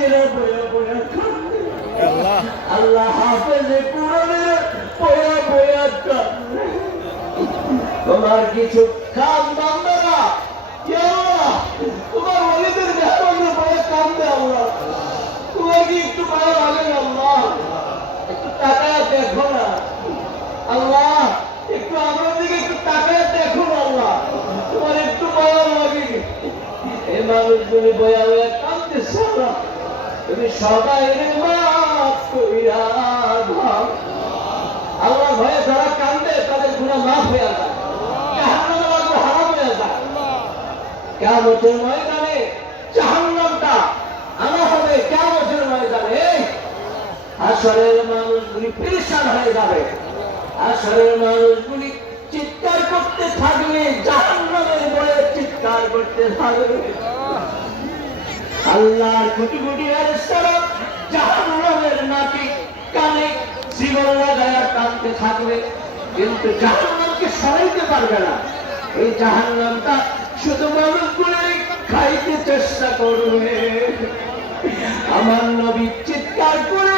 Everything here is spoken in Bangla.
হাফেজেরা বয়া বয়া কান্দে, আল্লাহ হাফেজে কোরআনের বয়া বয়া কান্দে। তোমার কিছু কাম বান্দারা তোমার ওলিদের মেহমানের বয়া কান্দে আল্লাহ, তোমার কি একটু মায়া লাগে না আল্লাহ? একটু তাকায় দেখো না আল্লাহ, একটু আমার দিকে একটু তাকায় দেখো না আল্লাহ, তোমার একটু মায়া লাগে। এই মানুষগুলি বয়া বয়া কান্দতেছে আল্লাহ, তুমি সবাই মাফ কইরা দাও আল্লাহ। ভয়ে যারা কান্দে তাদের গুনাহ মাফ হয়ে যায়, জাহান্নামে লাগবে হারাম হয়ে যায়। কিয়ামতের ময়দানে জাহান্নামটা আনা হবে, কিয়ামতের ময়দানে হাশরের মানুষগুলি পেরেশান হয়ে যাবে, হাশরের মানুষগুলি চিৎকার করতে থাকবে, জাহান্নামের ভয়ে চিৎকার করতে থাকবে। আল্লাহর কোটি কোটি ফেরেশতারা জাহান্নামের মাটি কানে জীবন লাগায়া কাঁদতে থাকবে, কিন্তু জাহান্নামকে সরাইতে পারবে না। এই জাহান্নামটা শুধু মানুষগুলি খাইতে চেষ্টা করবে। আমার নবী চিৎকার করে